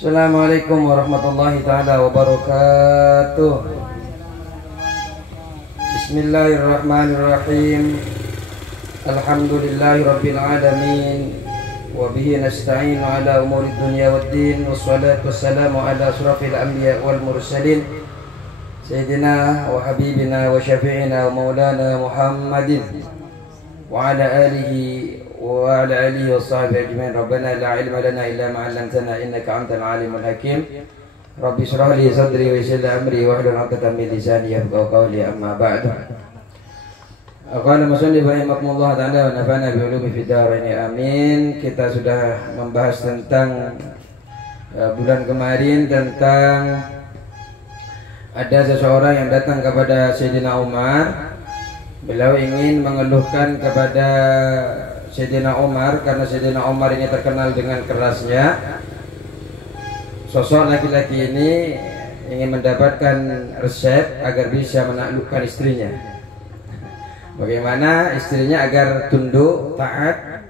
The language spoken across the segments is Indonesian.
Assalamualaikum warahmatullahi ta'ala wabarakatuh. Bismillahirrahmanirrahim. Alhamdulillahi rabbil alamin. Wabihi nasta'inu ala umurid dunya waddin. Wassalatu wassalamu ala asrafil anbiya wal mursalin, Sayyidina wa habibina wa syafi'ina wa maulana Muhammadin wa ala alihi wa ala alihi wa sahbihi ajma'in. Rabbana la ilma lana illa ma 'allamtana innaka antal alimul hakim. Rabbi shrah li sadri wa yassir li amri wahlul 'uqdatam min lisani yafqahu qawli. Amma ba'du. Qala musannif rahimakumullah ta'ala wa nafa'ana bi ulumi fid dharain amin. Kita sudah membahas tentang bulan kemarin tentang ada seseorang yang datang kepada Sayyidina Umar. Beliau ingin mengeluhkan kepada Sayyidina Umar karena Sayyidina Umar ini terkenal dengan kerasnya. Sosok laki-laki ini ingin mendapatkan resep agar bisa menaklukkan istrinya. Bagaimana istrinya agar tunduk, taat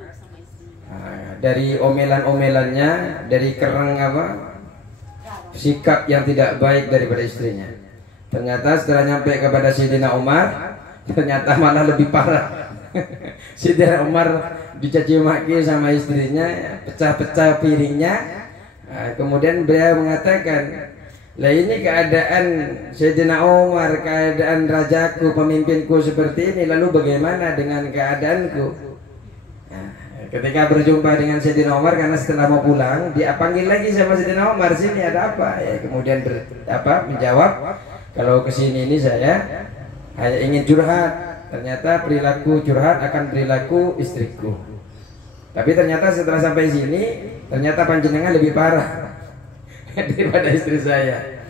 dari omelan-omelannya, dari kereng sikap yang tidak baik daripada istrinya. Ternyata setelah nyampe kepada Sayyidina Umar, ternyata malah lebih parah. Sayyidina Umar dicaci maki sama istrinya, pecah-pecah piringnya. Kemudian beliau mengatakan, lah ini keadaan Sayyidina Umar, keadaan rajaku, pemimpinku seperti ini, lalu bagaimana dengan keadaanku? Ketika berjumpa dengan Sayyidina Umar, karena setelah mau pulang, dia panggil lagi sama Sayyidina Umar, sini ada apa? Ya, kemudian menjawab, kalau kesini ini saya hanya ingin curhat. Ternyata perilaku curhat akan perilaku istriku. Tapi ternyata setelah sampai sini, ternyata panjenengan lebih parah daripada istri saya.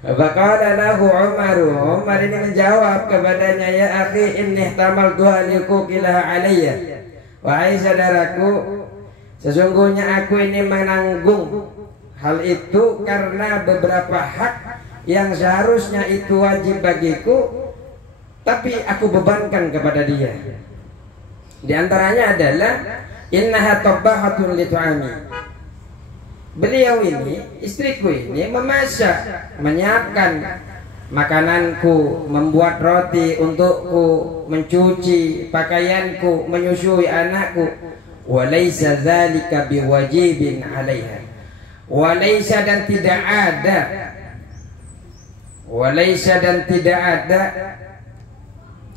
Faqala lahu Umar ini menjawab kepadanya, ya akhi inni ihtamaltu aliku kilaha alayya. Wahai saudaraku, sesungguhnya aku ini menanggung hal itu karena beberapa hak yang seharusnya itu wajib bagiku, tapi aku bebankan kepada dia. Di antaranya adalah innaha tabbahatun li tu'ami. Beliau ini, istriku ini memasak, menyiapkan makananku, membuat roti untukku, mencuci pakaianku, menyusui anakku. Walaysa dzalika biwajibin 'alaiha. Walaysa dan tidak ada. Walaysa dan tidak ada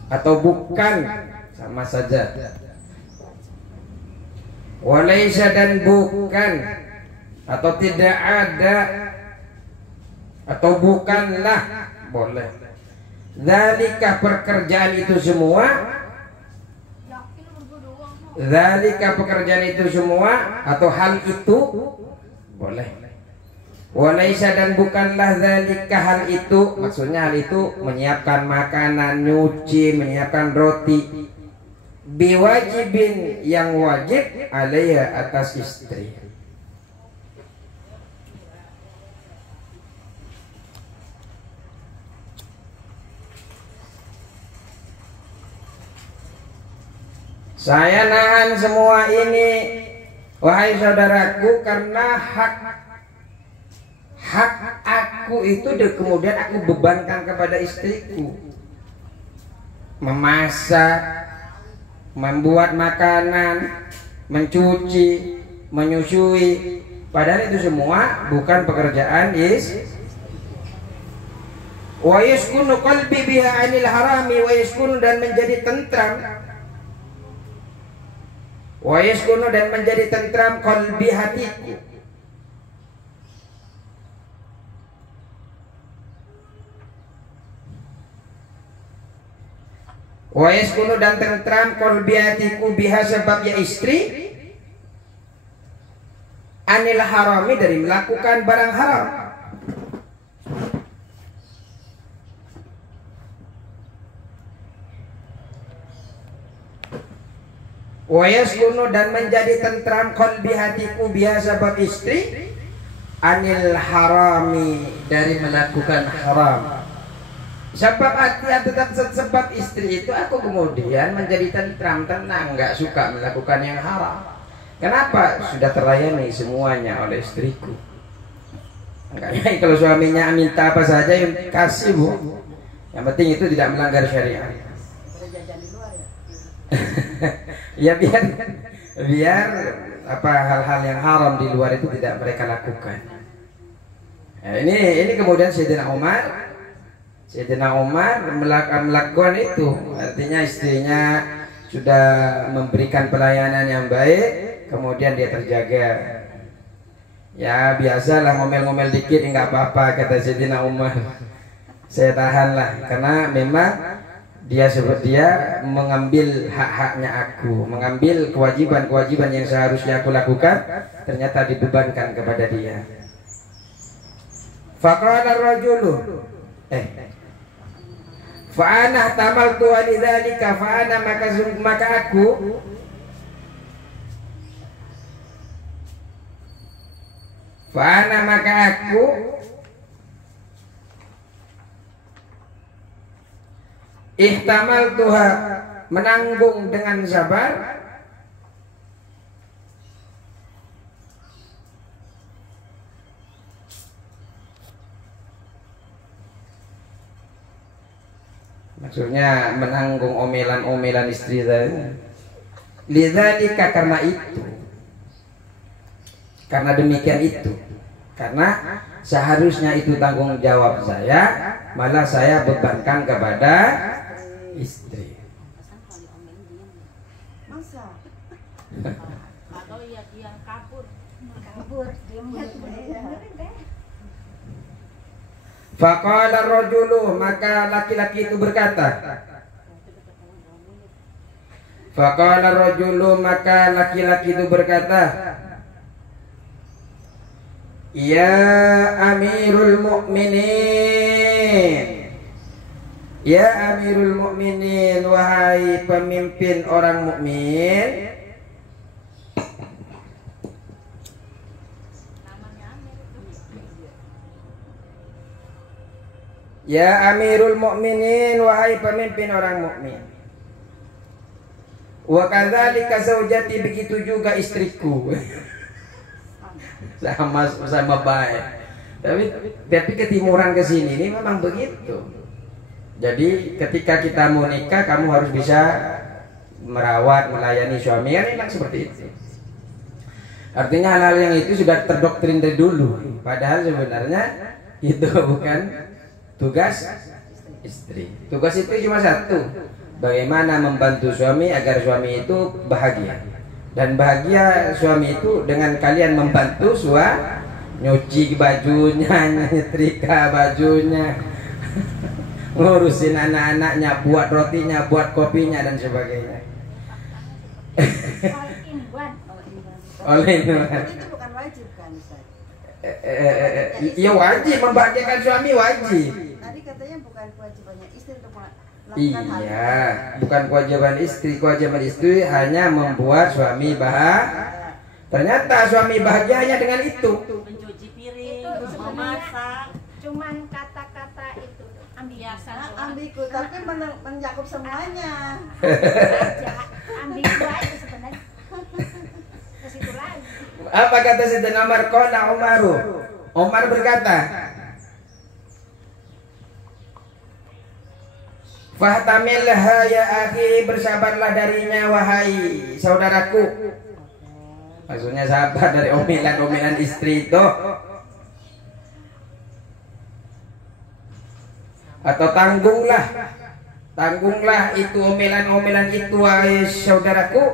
atau bukan, sama saja. Walaysa dan bukan, atau tidak ada, atau bukanlah, boleh. Dzalika pekerjaan itu semua, dzalika pekerjaan itu semua atau hal itu boleh. Walaysa dan bukanlah dzalika hal itu, maksudnya hal itu menyiapkan makanan, nyuci, menyiapkan roti, biwajibin yang wajib alaiha atas istri. Saya nahan semua ini, wahai saudaraku, karena hak aku itu kemudian aku bebankan kepada istriku. Memasak, membuat makanan, mencuci, menyusui, padahal itu semua bukan pekerjaan wa yaskunu qalbi biha 'anil harami wa yaskunu dan menjadi tentram. Wa yaskunu dan menjadi tentram qalbi hatiku. Wa yaskunu dan tentram qalbi hatiku biha sebab ya istri, anil harami dari melakukan barang haram. Wa yaskunu dan menjadi tentram qalbi hatiku biha sebab istri, anil harami dari melakukan haram. Sebab hati tetap sebab istri itu aku kemudian menjadi tentram, tenang, nggak suka melakukan yang haram. Kenapa? Sudah terlayani semuanya oleh istriku. Makanya kalau suaminya minta apa saja yang kasih bu. Yang penting itu tidak melanggar syariat. Ya biar apa hal-hal yang haram di luar itu tidak mereka lakukan. Nah, ini kemudian Sayyidina Umar melakukan itu, artinya istrinya sudah memberikan pelayanan yang baik, kemudian dia terjaga. Ya biasalah ngomel-ngomel dikit enggak apa-apa kata Sayyidina Umar. Saya tahanlah karena memang dia mengambil hak-haknya aku, mengambil kewajiban-kewajiban yang seharusnya aku lakukan, ternyata dibebankan kepada dia. Faqala ar-rajulu fa'ana tamaltu lidzalika fa'ana maka aku ihtamal tuha menanggung dengan sabar maksudnya menanggung omelan-omelan istri saya lidzalika karena demikian itu karena seharusnya itu tanggung jawab saya malah saya bebankan kepada istri. Masa? Atau ya dia kabur. Faqala ar-rajulu maka laki-laki itu berkata. Faqala ar-rajulu maka laki-laki itu berkata, "Ya Amirul Mukminin." Ya Amirul Mukminin, wahai pemimpin orang mukmin. Ya Amirul Mukminin, wahai pemimpin orang mukmin. Wa kadzalika zaujati, begitu juga istriku. sama baik. Tapi ketimuran ke sini ini memang begitu. Jadi ketika kita mau nikah, kamu harus bisa merawat, melayani suami, kan memang seperti itu. Artinya hal-hal yang itu sudah terdoktrin dari dulu. Padahal sebenarnya itu bukan tugas istri. Tugas istri cuma satu, bagaimana membantu suami agar suami itu bahagia. Dan bahagia suami itu dengan kalian membantu nyuci bajunya, nyetrika bajunya, ngurusin anak-anaknya, buat rotinya, buat kopinya dan sebagainya. All-in-one. Itu bukan wajib kan, Ustaz? Ya wajib, membahagiakan suami wajib. Tadi katanya bukan kewajibannya istri untuk melakukan hal Iya, bukan kewajiban istri. Kewajiban istri hanya membuat suami bahagia. Ternyata suami bahagianya dengan itu. Mencuci piring, Itu memasak. Cuman kata-kata itu Biasa. ambigu, tapi mencakup semuanya. ambigu aja sebenarnya ke situ lagi. Apa kata Sayyidina Umar? Qala Umaru. Umar berkata, "Fahtamilha ya akhi, bersabarlah darinya wahai saudaraku." Maksudnya sabar dari omelan-omelan istri itu. Atau tanggunglah itu omelan-omelan itu wahai saudaraku.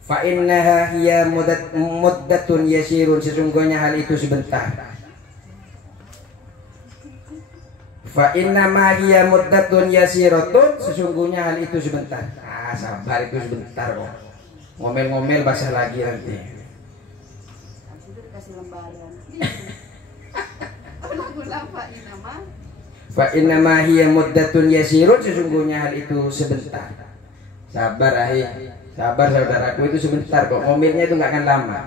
Fa innaha hiya muddatun yasirun, sesungguhnya hal itu sebentar. Fa innama hiya muddatun yasiratun, sesungguhnya hal itu sebentar. Sabar itu sebentar kok. Ngomel-ngomel basah lagi nanti. Habis itu dikasih lembaran. Ulang Pak Inama. Fa innama hiya muddatun yasirun, sesungguhnya hal itu sebentar. Sabar sabar saudaraku, itu sebentar kok. Ngomelnya itu nggak akan lama.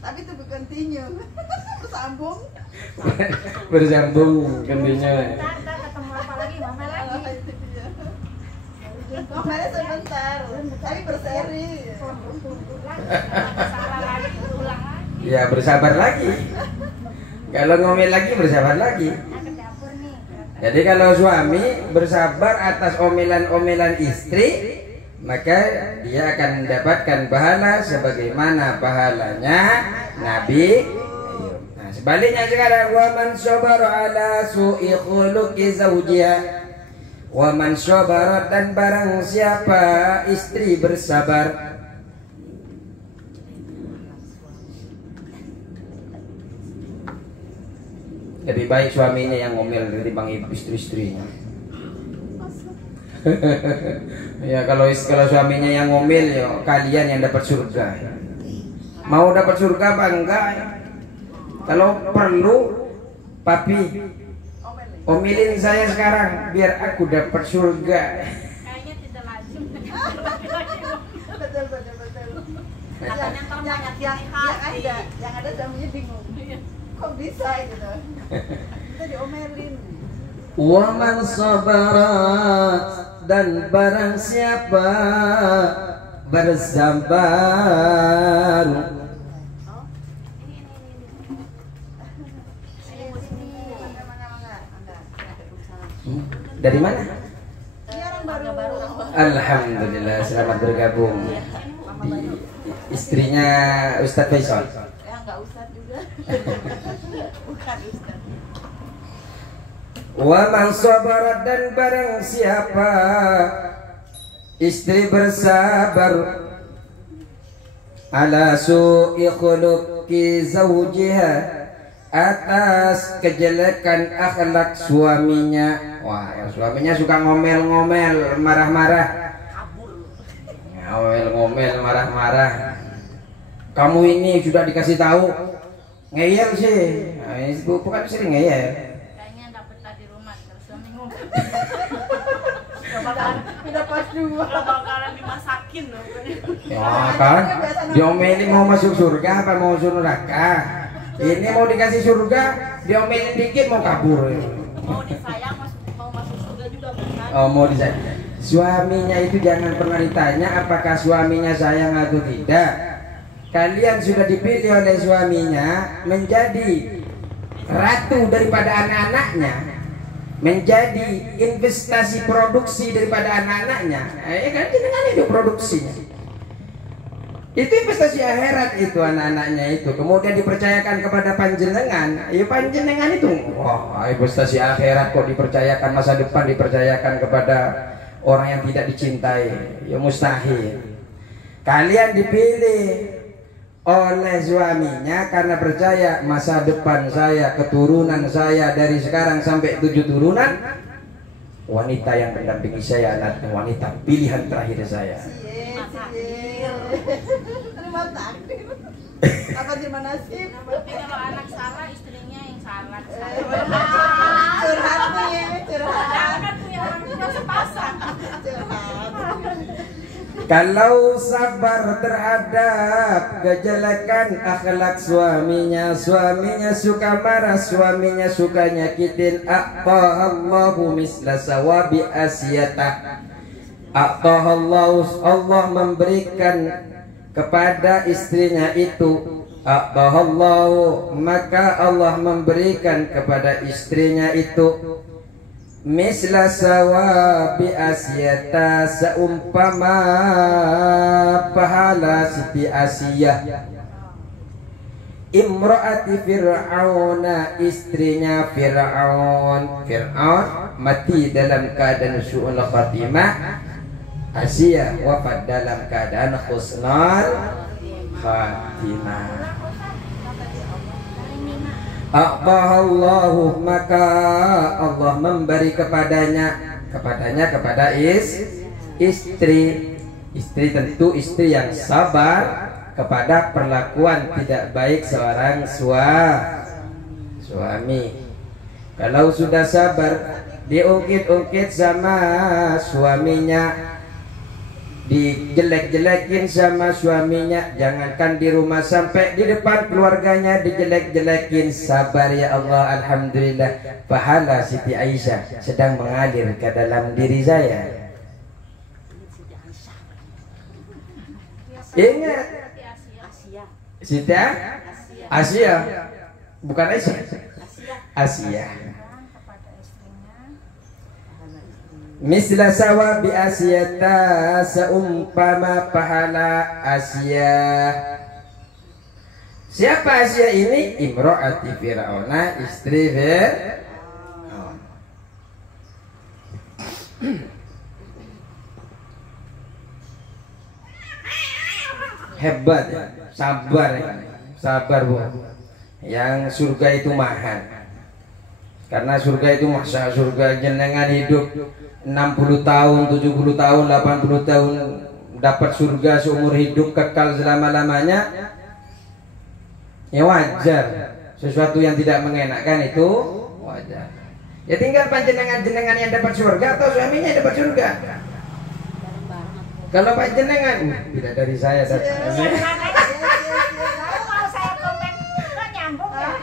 Tapi itu continue. Bersambung. Bersambung continue. Ntar ketemu apa lagi, mama lagi. Ngomelnya sebentar, tapi berseri. Salah lagi, ulang lagi. Ya bersabar lagi. Kalau ngomel lagi bersabar lagi. Nah, ke dapur nih. Jadi kalau suami bersabar atas omelan-omelan istri, maka dia akan mendapatkan pahala sebagaimana pahalanya Nabi Ayub. Nah, sebaliknya sekarang, wa man sabara ala su'i khuluqi zawjiha, wa man sabara, dan barang siapa istri bersabar lebih baik suaminya yang ngomel ketimbang istri-istrinya. Ya kalau suaminya yang ngomel, ya kalian yang dapat surga. Mau dapat surga apa enggak? Kalau perlu, papi omelin saya sekarang biar aku dapat surga. Kayaknya tidak lazim. Betul. Katanya ntar banyak yang hati. ada suaminya bingung. Kok bisa gitu? Kita diomelin. Wa man sabara, dan barang siapa bersabar. Dari mana? Ini orang baru. Alhamdulillah, selamat bergabung. Istrinya Ustadz Faisal. Ya nggak usah juga. Bukan Ustaz. Wa man sabara, dan barang siapa istri bersabar ala su'i khuluqi zawjiha, atas kejelekan akhlak suaminya. Wah, ya, suaminya suka ngomel-ngomel, marah-marah. Ngomel-ngomel, marah-marah. Kamu ini sudah dikasih tahu, ngeyel sih. Nah, ibu bukan sering ngeyel. Kayaknya dapet tadi rumah terus suami ngomong. Tidak pas dua. Kalau bakalan dimasakin loh. Ya kan, diomelin mau masuk surga apa mau masuk neraka. Ini mau dikasih surga, diomelin dikit mau kabur. Mau disayang mau masuk surga juga bukan? Oh, mau disayang. Suaminya itu jangan pernah ditanya apakah suaminya sayang atau tidak. Kalian sudah dipilih oleh suaminya menjadi ratu daripada anak-anaknya, menjadi investasi produksi daripada anak-anaknya. Kan jenengan itu produksinya. Itu investasi akhirat itu anak-anaknya itu. Kemudian dipercayakan kepada panjenengan. Ya panjenengan itu, wah, investasi akhirat kok dipercayakan, masa depan dipercayakan kepada orang yang tidak dicintai. Ya mustahil. Kalian dipilih oleh suaminya karena percaya masa depan saya, keturunan saya dari sekarang sampai 7 turunan, wanita yang mendampingi saya adalah wanita pilihan terakhir saya. Terima takdir. Apa terima nasib? Tapi kalau anak salah istrinya yang salah. Curhat nih, curhat. Kan punya orang tua sepasang. Curhat. Kalau sabar terhadap kejelekan akhlak suaminya, suaminya suka marah, suaminya suka nyakitin, aqtahallahu misla sawabi asiyatah. Aqtahallahu, Allah memberikan kepada istrinya itu, aqtahallahu, maka Allah memberikan kepada istrinya itu misla sawabi asyata, seumpama pahala Siti Asiyah imraati Fir'auna, istrinya Fir'aun. Fir'aun mati dalam keadaan su'ul khatimah, Asiyah wafat dalam keadaan husnul khatimah. Aqbahallahu, maka Allah memberi kepada istri. Istri tentu istri yang sabar kepada perlakuan tidak baik seorang suami. Kalau sudah sabar, diungkit-ungkit sama suaminya, dijelek-jelekin sama suaminya, jangankan di rumah, sampai di depan keluarganya dijelek-jelekin. Sabar ya Allah, alhamdulillah, pahala Siti Aisyah sedang mengalir ke dalam diri saya. Ingat, Siti Asia. Bukan Asia. Asia. Asia. kepada istrinya. Misla sawa bi Asyata, seumpama pahala Asia. Siapa Asia ini? Imro'ati Fir'auna, istri Fir'aun. Hebat ya, sabar ya. Sabar Bu. Yang surga itu mahal. Karena surga itu masa surga jenengan hidup 60 tahun, 70 tahun, 80 tahun dapat surga seumur hidup kekal selama-lamanya. Ya wajar. Sesuatu yang tidak mengenakan itu wajar. Ya tinggal panjenengan-jenengan yang dapat surga atau suaminya yang dapat surga. Kalau panjenengan tidak dari saya Lalu mau saya komen, kok nyambung ya?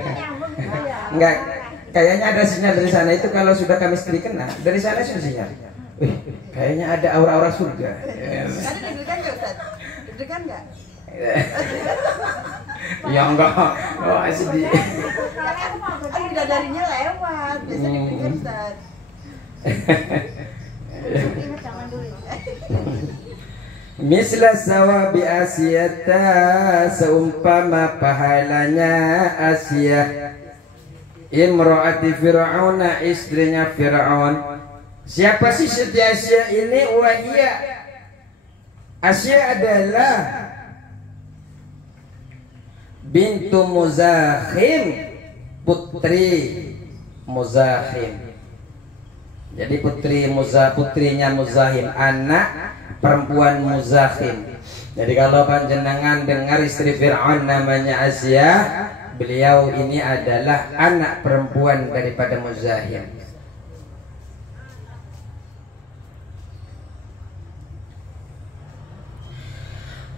Nyambung ya? Enggak, kayaknya ada sinyal dari sana itu kalau sudah kami istri kena. Dari sana sudah sinyal. Wih, kayaknya ada aura-aura surga. Ada deg-degan nggak Ustaz? Deg-degan nggak? Ya enggak. Oh, sedih. Kan bidadarinya lewat. Biasanya deg-degan Ustaz. Ingat zaman dulu. Misla sawa bi Asyata, seumpama pahalanya Asia. Imro'ati Fir'auna, istrinya Fir'aun. Siapa sih Siti Asia ini? Wahia, Asia adalah bintu Muzahim, putri Muzahim. Jadi putrinya Muzahim, anak perempuan Muzahim. Jadi kalau panjenengan dengar istri Fir'aun namanya Asia, beliau ini adalah anak perempuan daripada Muzahim.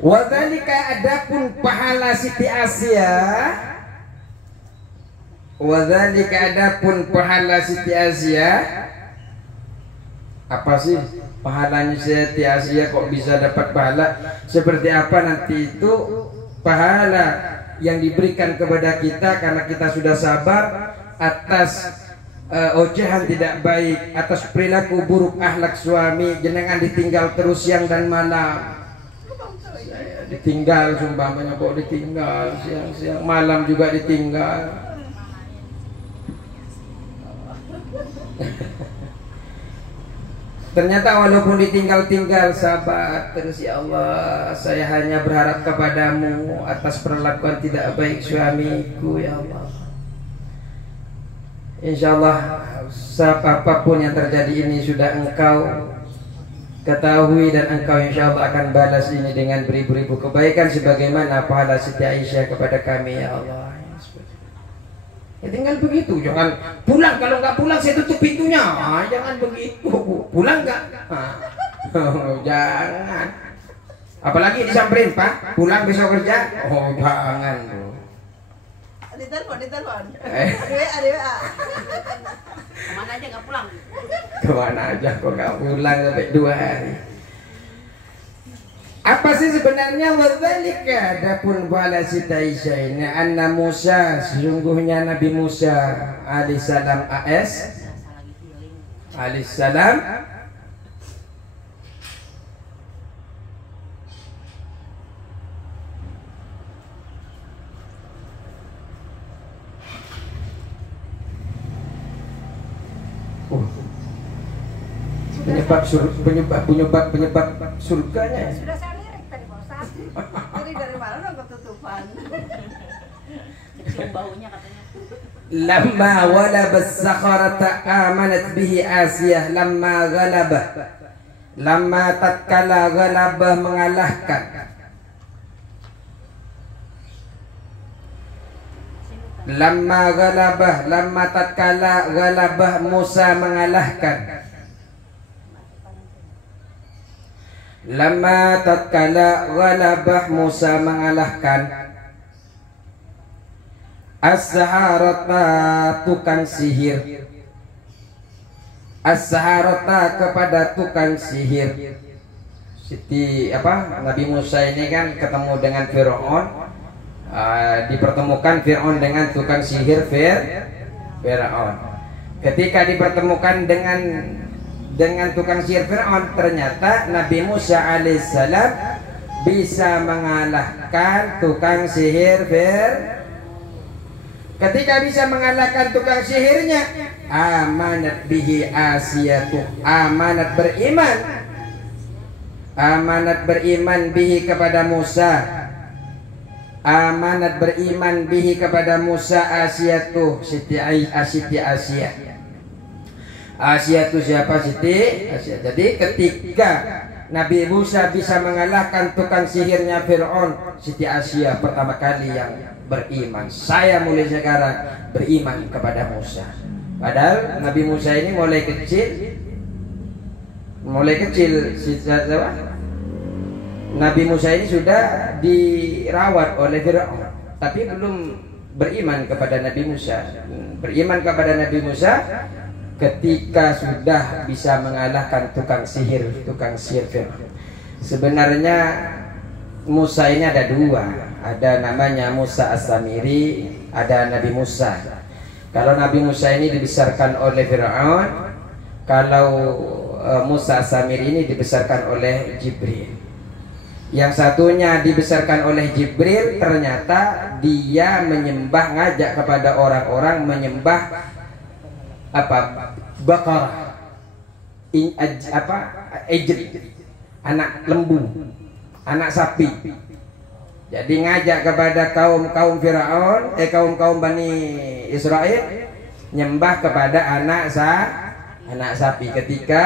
Wadzalika, adapun pahala Siti Asia, wadzalika, adapun pahala Siti Asia. Apa sih pahalanya Siti Asia, kok bisa dapat pahala? Seperti apa nanti itu pahala yang diberikan kepada kita karena kita sudah sabar atas ocehan tidak baik, atas perilaku buruk akhlak suami, jenengan ditinggal terus siang dan malam. Saya ditinggal, sumpamanya kok ditinggal siang-siang, malam juga ditinggal. Ternyata walaupun ditinggal-tinggal sabar terus, ya Allah, saya hanya berharap kepadamu atas perlakuan tidak baik suamiku, ya Allah. Insya Allah apapun yang terjadi ini sudah Engkau ketahui, dan Engkau insya Allah akan balas ini dengan beribu-ribu kebaikan sebagaimana pahala Siti Aisyah kepada kami, ya Allah. Ya tinggal begitu, jangan pulang. Kalau nggak pulang saya tutup pintunya. Jangan begitu, pulang nggak? Jangan. Apalagi disamperin, Pak, pulang besok kerja. Oh jangan. Ditelepon. Ada. Kemana aja nggak pulang? Kemana aja kok nggak pulang sampai 2 hari. Apa sih sebenarnya wadzalika, adapun pahala Siti Aisyah ini, anna Musa, sesungguhnya Nabi Musa alaihissalam alaihissalam penyebab surganya. Sudah saya lirik tadi Pak Ustaz. Jadi dari mana dong ketutupan? Kecium baunya katanya. Lamma walaba as-sakharata amanat bihi Asiyah lamma ghalabah. Lamma tatkala ghalabah mengalahkan. Lamma ghalabah, lamma tatkala ghalabah Musa mengalahkan. Lama tatkala ghalabah Musa mengalahkan as-saharata, tukang sihir, as-saharata, kepada tukang sihir. Nabi Musa ini kan ketemu dengan Fir'aun, dipertemukan Fir'aun dengan tukang sihir Fir'aun. Ketika dipertemukan dengan tukang sihir Fir'aun, ternyata Nabi Musa alaihissalam bisa mengalahkan tukang sihir Fir'aun. Ketika bisa mengalahkan tukang sihirnya, amanat bihi Asiyatu, amanat beriman bihi kepada Musa, amanat beriman bihi kepada Musa Asiyatu, Siti Asia. Asia itu siapa? Siti Asia. Jadi ketika Nabi Musa bisa mengalahkan tukang sihirnya Fir'aun, Siti Asia pertama kali yang beriman. Saya mulai sekarang beriman kepada Musa. Padahal Nabi Musa ini mulai kecil Nabi Musa ini sudah dirawat oleh Fir'aun, tapi belum beriman kepada Nabi Musa. Beriman kepada Nabi Musa ketika sudah bisa mengalahkan tukang sihir Fir'aun. Sebenarnya Musa ini ada dua, ada namanya Musa As-Samiri, ada Nabi Musa. Kalau Nabi Musa ini dibesarkan oleh Fir'aun, kalau Musa As-Samiri ini dibesarkan oleh Jibril. Yang satunya dibesarkan oleh Jibril, ternyata dia ngajak kepada orang-orang menyembah Baqarah, ejri, anak lembu, anak sapi. Jadi ngajak kepada kaum Firaun, kaum Bani Israel nyembah kepada anak sapi. Ketika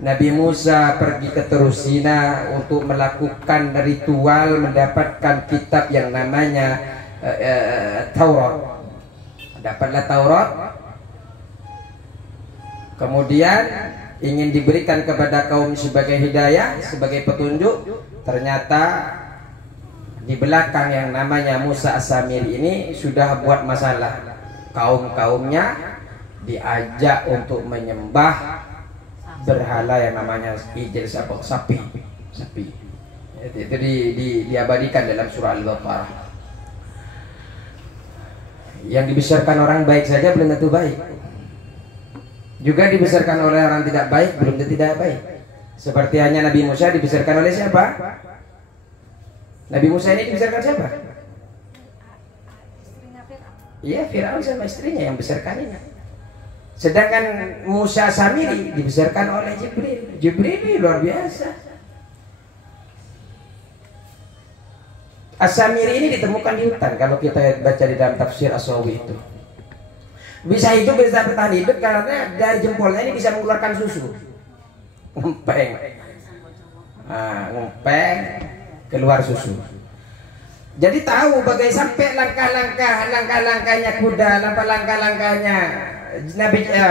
Nabi Musa pergi ke Terusina untuk melakukan ritual mendapatkan kitab yang namanya Taurat. Dapatlah Taurat. Kemudian ingin diberikan kepada kaum sebagai hidayah, sebagai petunjuk. Ternyata di belakang yang namanya Musa As-Samiri ini sudah buat masalah. Kaumnya diajak untuk menyembah berhala yang namanya ijil sapi. Itu diabadikan dalam surah Al-Baqarah. Yang dibesarkan orang baik saja belum tentu baik. Juga dibesarkan oleh orang tidak baik belum tentu tidak baik. Seperti hanya Nabi Musa dibesarkan oleh siapa? Nabi Musa ini dibesarkan siapa? Iya, Firaun sama istrinya yang besarkan ini. Sedangkan Musa Samiri dibesarkan oleh Jibril. Jibril ini luar biasa. As-Samiri ini ditemukan di hutan. Kalau kita baca di dalam tafsir As-Sawi itu, bisa bertahan hidup karena dari jempolnya ini bisa mengeluarkan susu. Ngempeng keluar susu. Jadi tahu bagaimana sampai langkah-langkahnya kuda, langkah-langkahnya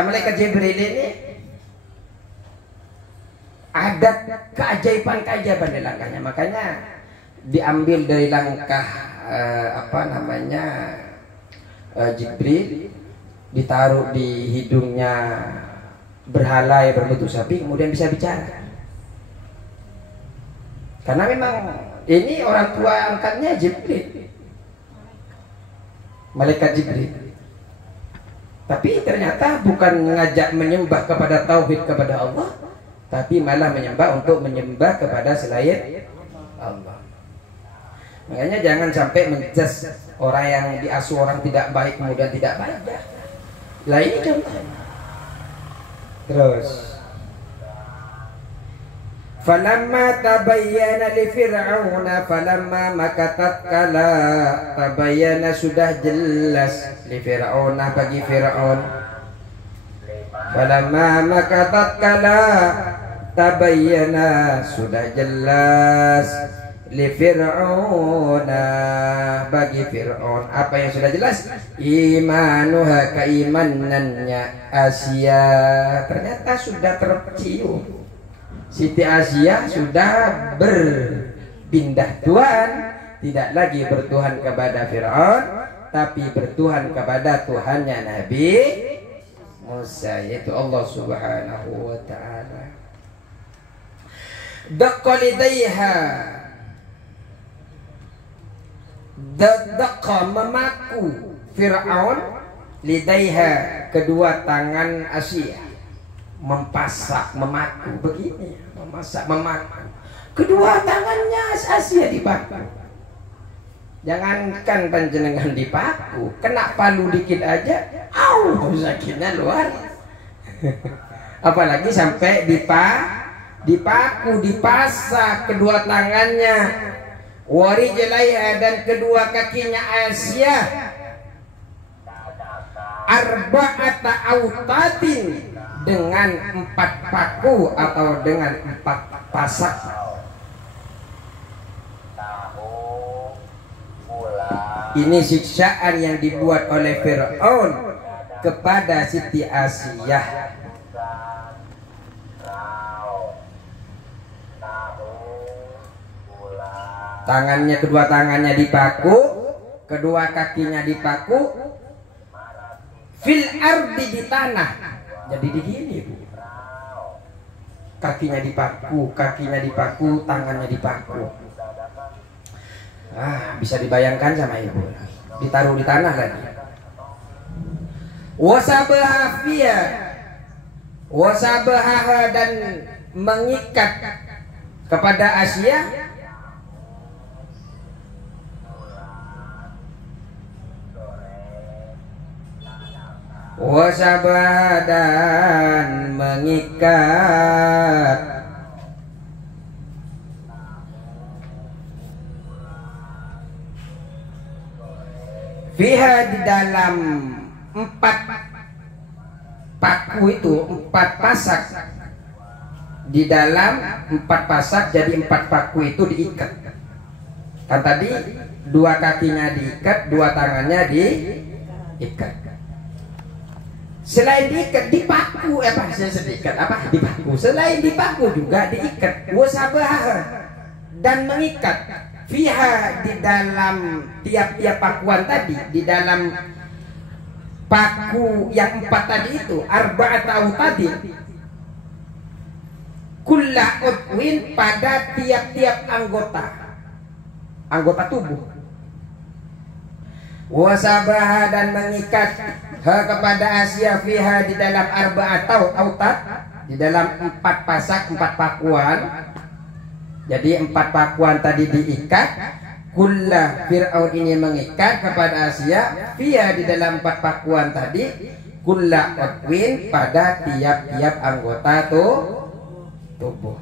malaikat Jibril ini ada keajaiban di langkahnya. Makanya diambil dari langkah Jibril, ditaruh di hidungnya berhala yang berbentuk sapi, kemudian bisa bicara. Karena memang ini orang tua angkatnya Jibril, malaikat Jibril. Tapi ternyata bukan mengajak menyembah kepada tauhid kepada Allah, tapi malah menyembah kepada selain Allah. Makanya jangan sampai menjudge orang yang diasuh orang tidak baik kemudian tidak baik. Lah ini contohnya. Terus falamma tabayyana li fir'auna falamma makatat kala tabayyana sudah jelas li fir'auna bagi Fir'aun falamma makatat kala tabayyana sudah jelas li fir'auna bagi Fir'aun. Apa yang sudah jelas? Imanuha, keimanannya Asia ternyata sudah tercium. Siti Asia sudah berpindah Tuhan, tidak lagi bertuhan kepada Fir'aun, tapi bertuhan kepada Tuhannya Nabi Musa, yaitu Allah Subhanahu wa ta'ala. Daqqalidaiha Daddaqa memaku Fir'aun lidaiha kedua tangan Asia, mempasak, memaku begini, memasak, memaku kedua tangannya Asia dipaku. Jangankan panjenengan dipaku, kena palu dikit aja, sakitnya luar. Apalagi sampai dipaku, dipasak kedua tangannya, warijlaiha dan kedua kakinya Asia, arba'ata autatin dengan 4 paku atau dengan 4 pasak. Ini siksaan yang dibuat oleh Fir'aun kepada Siti Asiyah. Tangannya, kedua tangannya dipaku, kedua kakinya dipaku, fil ardi di tanah. Jadi begini, Bu. Kakinya dipaku, tangannya dipaku. Bisa dibayangkan sama ibu, ditaruh di tanah lagi. Wasabaha dan mengikat kepada Asia, wasabaha dan mengikat fiha di dalam 4 paku itu, 4 pasak. Di dalam 4 pasak jadi 4 paku itu diikat. Kan tadi 2 kakinya diikat, 2 tangannya diikat. Selain diikat, dipaku dipaku. Selain dipaku juga diikat. Wasabah dan mengikat. Fiha di dalam tiap-tiap pakuan tadi, di dalam paku yang 4 tadi itu, arba'at tadi, kulla udwin pada tiap-tiap anggota tubuh. Wasabah dan mengikat kepada Asia fiha di dalam arba'at autat, di dalam 4 pasak, 4 pakuan. Jadi 4 pakuan tadi diikat, kulla Fir'aun ini mengikat kepada Asia fiha di dalam 4 pakuan tadi, kulla udwin pada tiap-tiap anggota tubuh.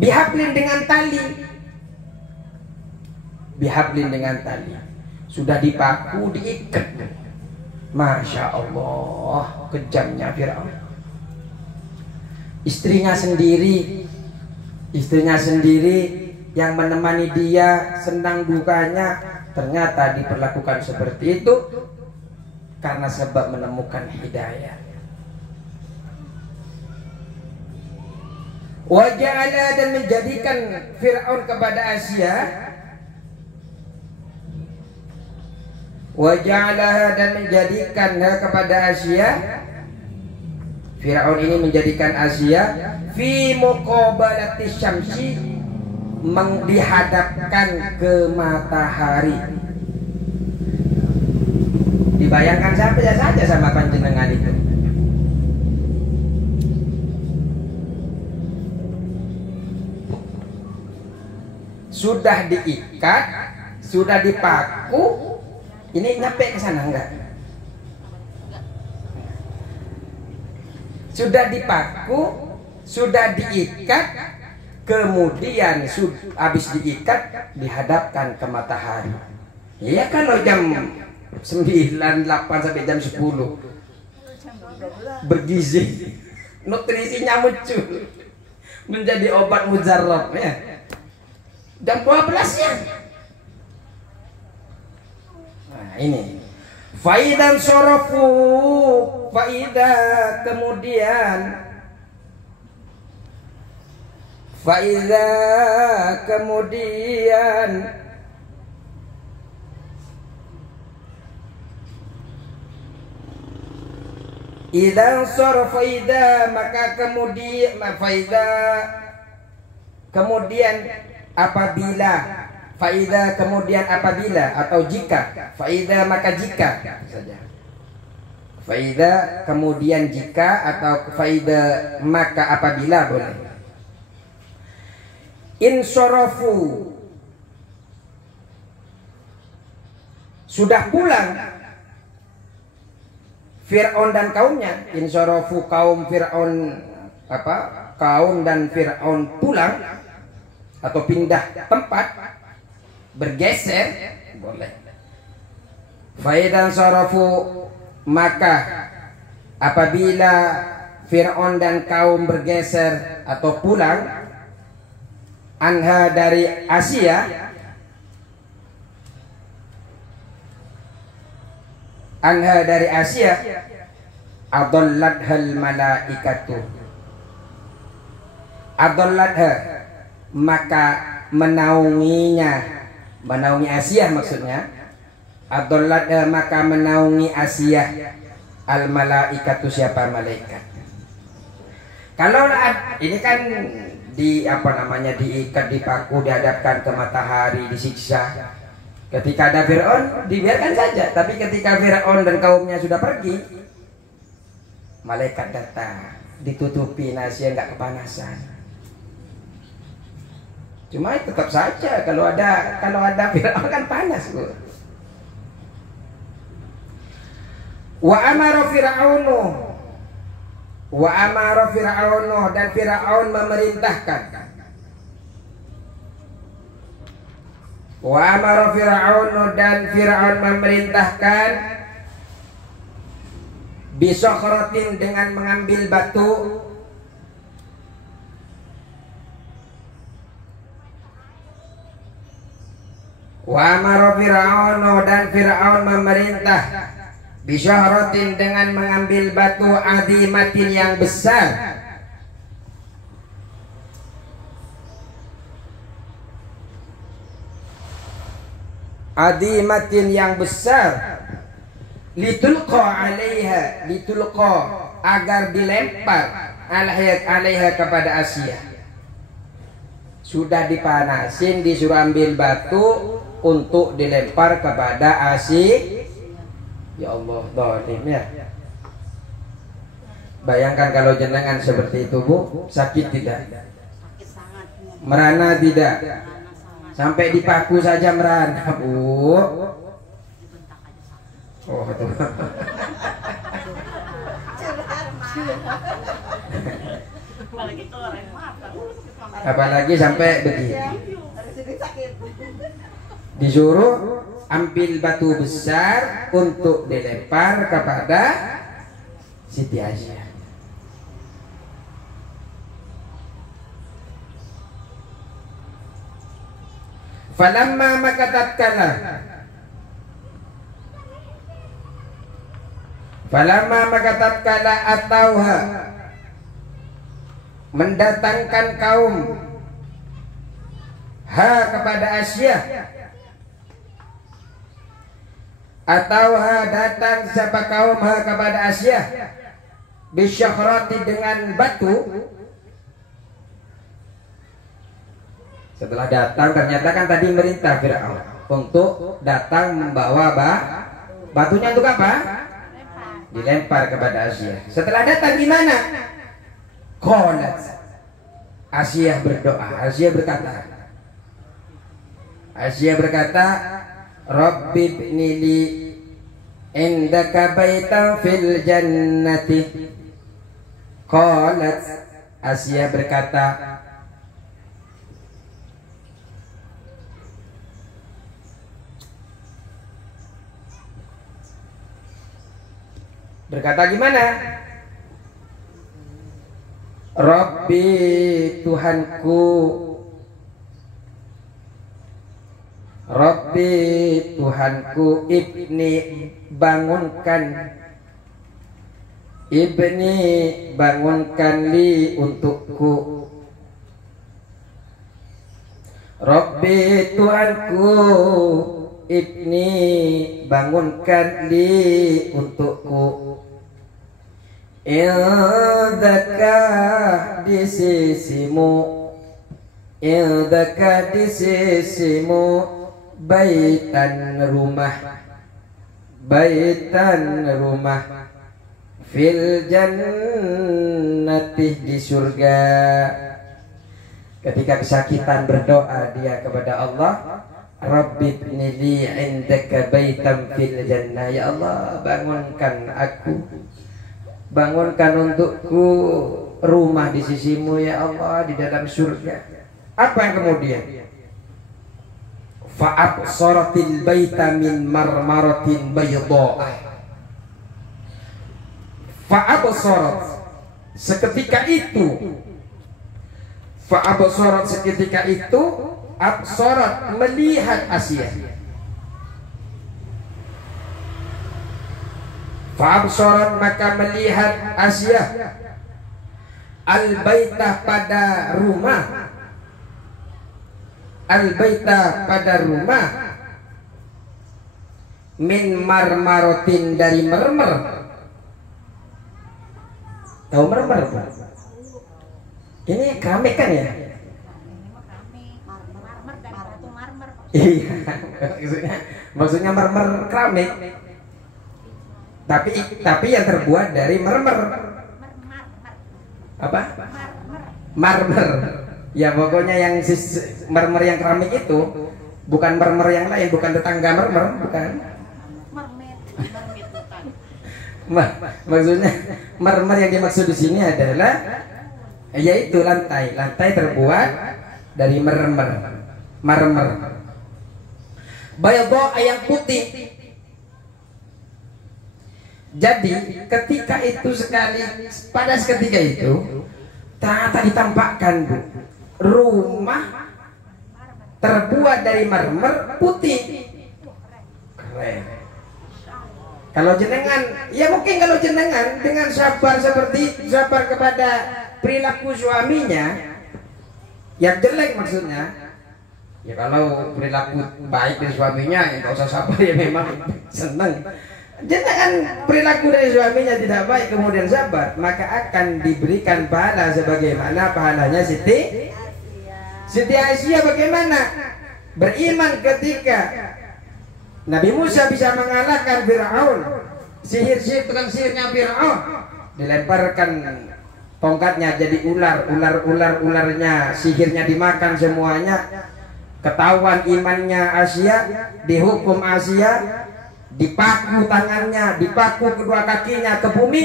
Bihablin dengan tali, sudah dipaku, diikat. Masya Allah, kejamnya Fir'aun. Istrinya sendiri yang menemani dia senang dukanya, ternyata diperlakukan seperti itu karena sebab menemukan hidayah. Waja'ala dan menjadikan Fir'aun kepada Asia, waja'alaha dan menjadikan kepada Asia, Fir'aun ini menjadikan Asia fi muqabalati syamsi, dihadapkan ke matahari. Dibayangkan saja sama panjenengan itu. Sudah diikat, sudah dipaku. Ini nyampe ke sana enggak? Sudah dipaku, sudah diikat, kemudian habis diikat dihadapkan ke matahari. Ya kalau jam 9, 8 sampai jam 10 bergizi, nutrisinya muncul, menjadi obat mujarrab ya. Jam 12 ya. Nah ini faidan sorofu, faida kemudian Idza sarfaida maka kemudian apabila faida kemudian apabila atau jika faida maka jika saja faida kemudian jika atau faida maka apabila boleh. Insorofu sudah pulang Fir'aun dan kaumnya. Insorofu kaum Fir'aun kaum dan Fir'aun pulang atau pindah tempat bergeser boleh. Faidan sorofu maka apabila Fir'aun dan kaum bergeser atau pulang anha dari Asia adalladhal malaikatu adalladha maka menaungi Asia maksudnya adalladha maka menaungi Asia al malaikatu siapa malaikat. Kalau ini kan diikat dipaku dihadapkan ke matahari disiksa. Ketika ada Fir'aun dibiarkan saja, tapi ketika Fir'aun dan kaumnya sudah pergi malaikat datang ditutupi Asia nggak kepanasan. Cuma tetap saja kalau ada Fir'aun kan panas Bu. Wa amara Fir'aunu dan Fir'aun memerintahkan. Wa amara Fir'aunu dan Fir'aun memerintahkan bisokhratin dengan mengambil batu wa amara Fir'aunu dan Fir'aun memerintah bisyahratin dengan mengambil batu azimatin yang besar. Azimatin yang besar. Litulqa agar dilempar alaiha kepada Asia. Sudah dipanasin disuruh ambil batu untuk dilempar kepada Asia. Ya Allah, dolim ya. Bayangkan kalau jenengan seperti itu Bu, sakit tidak? Sakit sangat. Merana tidak? Sampai dipaku saja merana Bu. Oh itu. Apalagi kalau orang mata. Apalagi sampai begini. Disuruh ambil batu besar untuk dilempar kepada Siti Aisyah. Falamma maka tatkala atauha mendatangkan kaum kepada Aisyah atau datang siapa kaum kepada Asia bisyakhrati dengan batu. Setelah datang ternyata kan tadi merintah Fir'aun untuk datang membawa batunya untuk apa? Dilempar kepada Asia. Setelah datang gimana? Qalat Asia berdoa. Asia berkata Rabbi ibnili indaka baitan fil jannati. Qalat Asia berkata gimana? Rabbi Tuhanku ibni bangunkan li untukku. Rabbi Tuhanku ibni bangunkan li untukku Indaka di sisimu, indaka di sisimu, baitan rumah, baitan rumah, fil jannati di surga. Ketika kesakitan berdoa dia kepada Allah, Rabbi ibnili indaka baitan fil jannah. Ya Allah, bangunkan aku, bangunkan untukku rumah di sisimu ya Allah di dalam surga. Apa yang kemudian? Fa'absaratil baita min marmaratin bayda. Fa'absarat seketika itu, fa'absarat seketika itu, absarat melihat Asia. Fa'absarat maka melihat Asia al-baitah pada rumah, al-baitah pada rumah, min marmarotin dari mermer. Tahu mermer? Ini keramik kan ya? Ini mah keramik, marmer dan batu marmer. Iya, maksudnya mermer keramik. Tapi yang terbuat dari mermer. Apa? Marmer. Ya pokoknya yang mermer yang keramik itu bukan mermer yang lain, bukan tetangga mermer, bukan. Maksudnya mermer yang dimaksud di sini adalah yaitu lantai. Lantai terbuat dari mermer. Marmer. Bayadha yang putih. Jadi ketika itu sekali, pada seketika itu ternyata ditampakkan Bu, rumah terbuat dari marmer putih. Keren. Kalau jenengan, ya mungkin kalau jenengan dengan sabar seperti sabar kepada perilaku suaminya yang jelek maksudnya, ya kalau perilaku baik dari suaminya ya nggak usah sabar, ya memang senang. Jangan perilaku dari suaminya tidak baik kemudian sabar, maka akan diberikan pahala sebagaimana pahalanya Siti Asia. Bagaimana beriman ketika Nabi Musa bisa mengalahkan Fir'aun, tukang sihirnya Fir'aun, dilemparkan tongkatnya jadi ularnya sihirnya dimakan semuanya, ketahuan imannya Asia, dihukum Asia, dipaku tangannya, dipaku kedua kakinya ke bumi,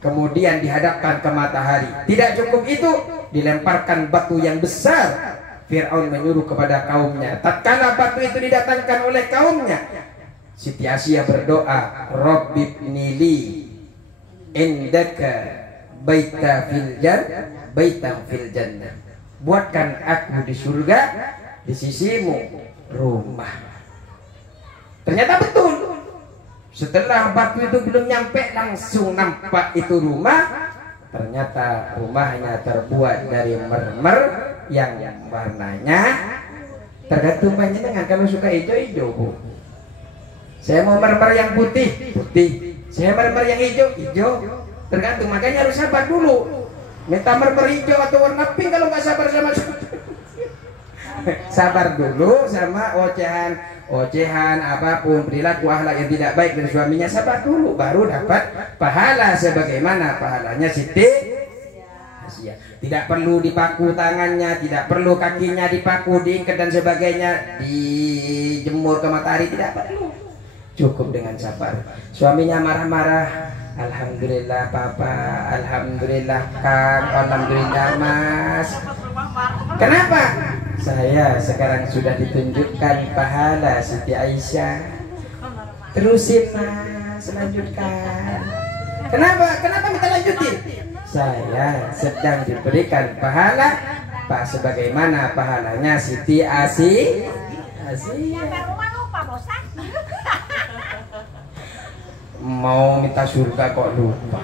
kemudian dihadapkan ke matahari. Tidak cukup itu, dilemparkan batu yang besar. Fir'aun menyuruh kepada kaumnya. Tatkala batu itu didatangkan oleh kaumnya, Siti Asia berdoa, Rabbi ibnili indaka baita fil jannah. Buatkan aku di surga, di sisimu rumah. Ternyata betul. Setelah batu itu belum nyampe, langsung nampak itu rumah. Ternyata rumahnya terbuat dari mermer yang warnanya tergantung panjenengan. Kalau suka hijau-hijau Bu, saya mau mermer yang putih, saya mermer yang hijau, tergantung. Makanya harus sabar dulu. Minta mermer hijau atau warna pink, kalau nggak sabar sama sabar dulu sama ocehan apapun, perilaku akhlak yang tidak baik dari suaminya, sabar dulu, baru dapat pahala sebagaimana pahalanya Siti Asia. Tidak perlu dipaku tangannya, tidak perlu kakinya dipaku, diikat dan sebagainya, dijemur ke matahari, tidak perlu. Cukup dengan sabar. Suaminya marah-marah, alhamdulillah Papa, alhamdulillah Kang, alhamdulillah Mas. Kenapa? Saya sekarang sudah ditunjukkan pahala Siti Aisyah. Terusin Mas, lanjutkan. Kenapa minta lanjutin? Saya sedang diberikan pahala Pak sebagaimana pahalanya Siti Asia. Sampai rumah lupa bosan. Mau minta surga kok lupa.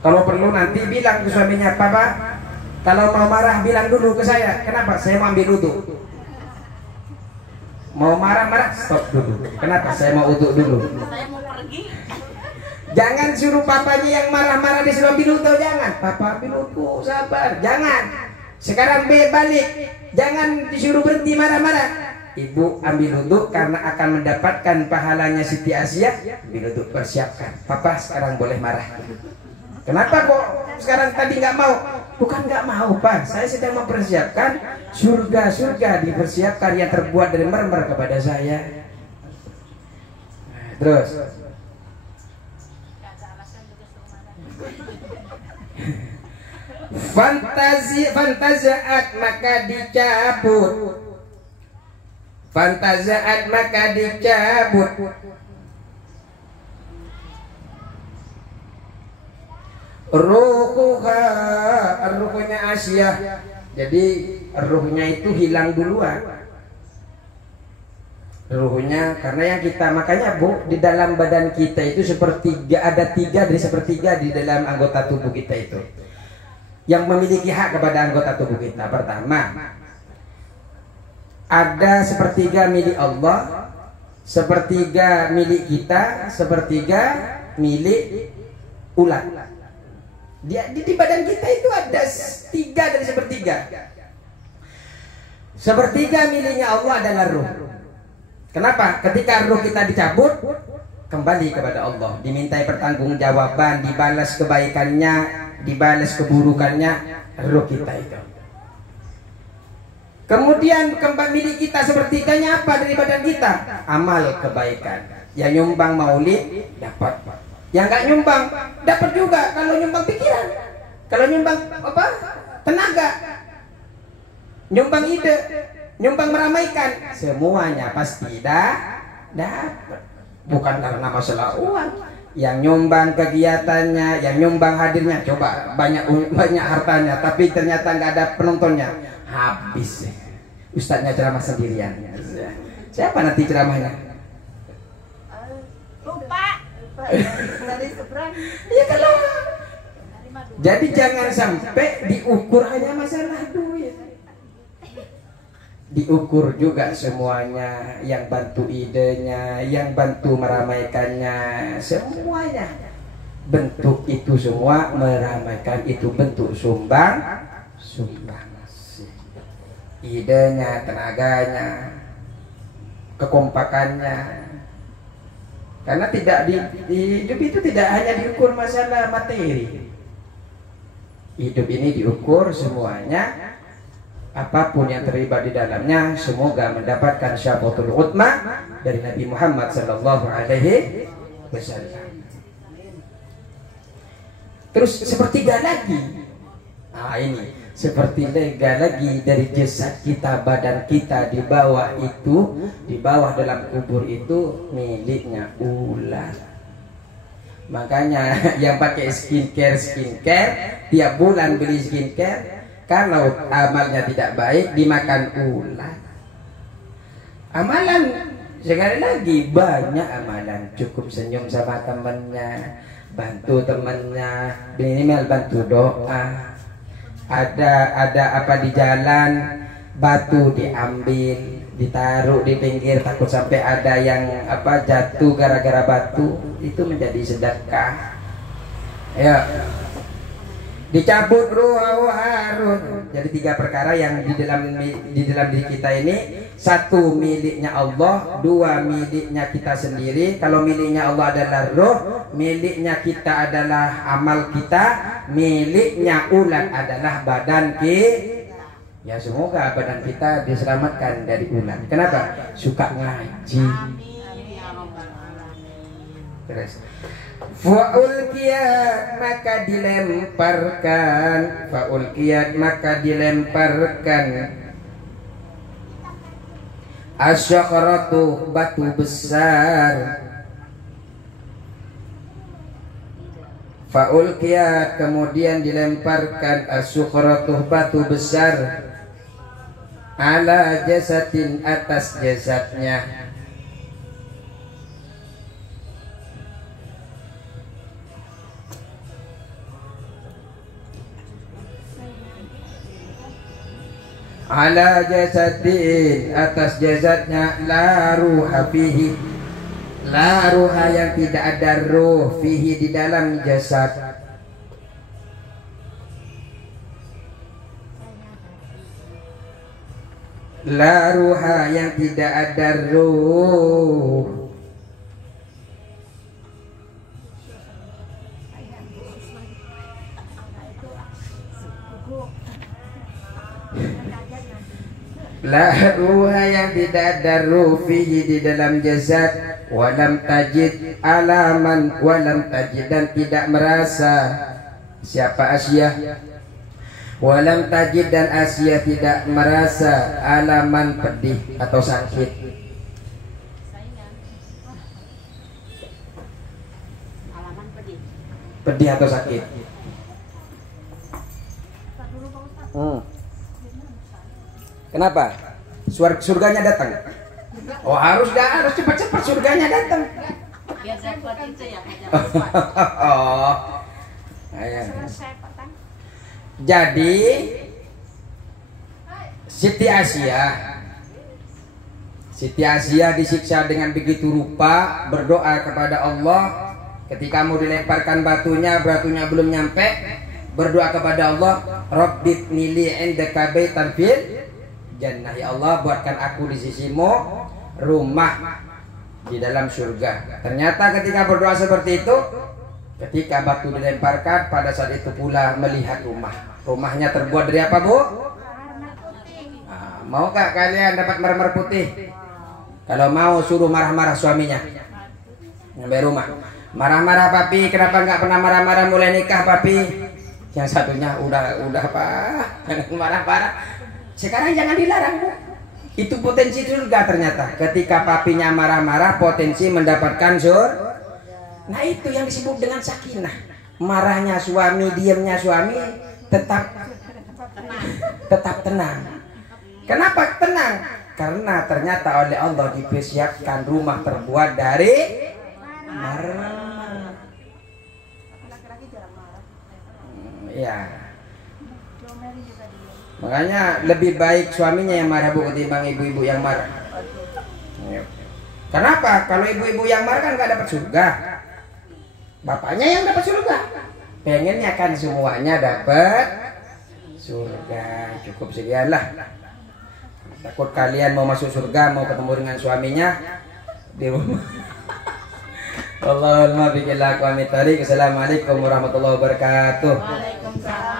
Kalau perlu nanti bilang ke suaminya, Papa, kalau mau marah bilang dulu ke saya. Kenapa? Saya mau ambil wudhu. Mau marah-marah stop dulu. Kenapa? Saya mau wudhu dulu. Saya mau pergi. Jangan suruh papanya yang marah-marah disuruh ambil wudhu, jangan. Papa ambil wudhu, sabar, jangan. Sekarang B balik, jangan disuruh berhenti marah-marah. Ibu ambil wudhu karena akan mendapatkan pahalanya Siti Asia. Ambil wudhu, persiapkan. Papa sekarang boleh marah. Kenapa kok sekarang tadi nggak mau? Bukan nggak mau, Pak. Saya sedang mempersiapkan surga-surga dipersiapkan yang terbuat dari mermer kepada saya. Terus. Fantazaat maka dicabut. Fantazaat maka dicabut. Ruhnya Asia. Jadi ruhnya itu hilang duluan. Ruhnya karena yang kita makanya Bu di dalam badan kita itu sepertiga, ada 3 dari sepertiga di dalam anggota tubuh kita itu yang memiliki hak kepada anggota tubuh kita. Pertama, ada sepertiga milik Allah, sepertiga milik kita, sepertiga milik ulat. Di badan kita itu ada 3 dari sepertiga. Sepertiga miliknya Allah adalah ruh. Kenapa? Ketika ruh kita dicabut, kembali kepada Allah, dimintai pertanggungjawaban, dibalas kebaikannya, dibalas keburukannya, ruh kita itu. Kemudian kembali milik kita sepertiganya apa dari badan kita? Amal kebaikan. Yang nyumbang maulid dapat. Yang nggak nyumbang dapat juga. Kalau nyumbang pikiran, kalau nyumbang apa? Tenaga, nyumbang ide, nyumbang meramaikan, semuanya pasti dapat. Bukan karena masalah uang. Yang nyumbang kegiatannya, yang nyumbang hadirnya, coba banyak hartanya, tapi ternyata nggak ada penontonnya, habis. Ustadznya ceramah sendirian. Siapa nanti ceramahnya? Lupa. Dari seberang. Iya kalau. Jadi jangan sampai diukur hanya masalah duit. Diukur juga semuanya, yang bantu idenya, yang bantu meramaikannya, semuanya. Bentuk itu semua meramaikan itu bentuk sumbang. Idenya, tenaganya, kekompakannya. Karena tidak di hidup itu tidak hanya diukur masalah materi. Hidup ini diukur semuanya. Apapun yang terlibat di dalamnya, semoga mendapatkan syafaatul uzma dari Nabi Muhammad sallallahu alaihi wasallam. Terus sepertiga lagi. Ini sepertiga lagi dari jasad kita, badan kita di bawah itu, di bawah dalam kubur itu miliknya ular. Makanya yang pakai skincare tiap bulan beli skincare, kalau amalnya tidak baik dimakan ular. Amalan sekali lagi banyak amalan, cukup senyum sama temennya, bantu temennya, minimal bantu doa. Ada apa di jalan, batu diambil, ditaruh di pinggir, takut sampai ada yang apa jatuh gara-gara batu, itu menjadi sedekah. Ya. Dicabut ruh harun. Jadi 3 perkara yang di dalam diri kita ini. 1 miliknya Allah, 2 miliknya kita sendiri. Kalau miliknya Allah adalah ruh, miliknya kita adalah amal kita, miliknya ulat adalah badan kita. Ya semoga badan kita diselamatkan dari ulat. Kenapa? Suka ngaji. Terus Fa'ulqiyat maka dilemparkan, fa'ulqiyat maka dilemparkan asyakhratu batu besar. Fa'ulqiyat kemudian dilemparkan asyakhratu batu besar ala jasadin atas jasadnya. Ala jasadin atas jasadnya la ruha fihi, La ruha yang tidak ada ruh fihi di dalam jasad. La ruha yang tidak ada ruh. La ruha yang tidak ada ruh fihi di dalam jasad. Walam tajid alaman, walam tajid dan tidak merasa. Siapa Asyah? Walam tajid dan Asyah tidak merasa alaman pedih atau sakit. Alaman pedih. Pedih atau sakit. Kenapa? Surganya datang. Oh harus cepat-cepat surganya datang. Biar dapat itu ya. Oh. Jadi Siti Asyah disiksa dengan begitu rupa, berdoa kepada Allah ketika mau dilemparkan batunya belum nyampe, berdoa kepada Allah, Rabbit nili indaka baitan fil jannah, ya Allah buatkan aku di sisimu rumah di dalam surga. Ternyata ketika berdoa seperti itu, ketika batu dilemparkan, pada saat itu pula melihat rumahnya terbuat dari apa, Bu? Nah, mau gak kalian dapat marmer putih? Kalau mau suruh marah-marah suaminya sampai rumah. Marah-marah papi, kenapa nggak pernah marah-marah mulai nikah papi? Yang satunya udah pak, marah-marah. Sekarang jangan dilarang, Bu. Itu potensi surga ternyata. Ketika papinya marah-marah, potensi mendapatkan surga. Nah itu yang disebut dengan sakinah. Marahnya suami, diamnya suami, tetap tenang. Kenapa tenang? Karena ternyata oleh Allah dipersiapkan rumah terbuat dari marmer. Ya. Makanya lebih baik suaminya yang marah, Bu, ketimbang ibu-ibu yang marah. Kenapa? Kalau ibu-ibu yang marah kan nggak dapat surga. Bapaknya yang dapat surga. Pengennya kan semuanya dapat surga. Cukup sekianlah. Takut kalian mau masuk surga, mau ketemu dengan suaminya di rumah. Allahumma biqillah wa mitari. Assalamualaikum warahmatullahi wabarakatuh. Waalaikumsalam.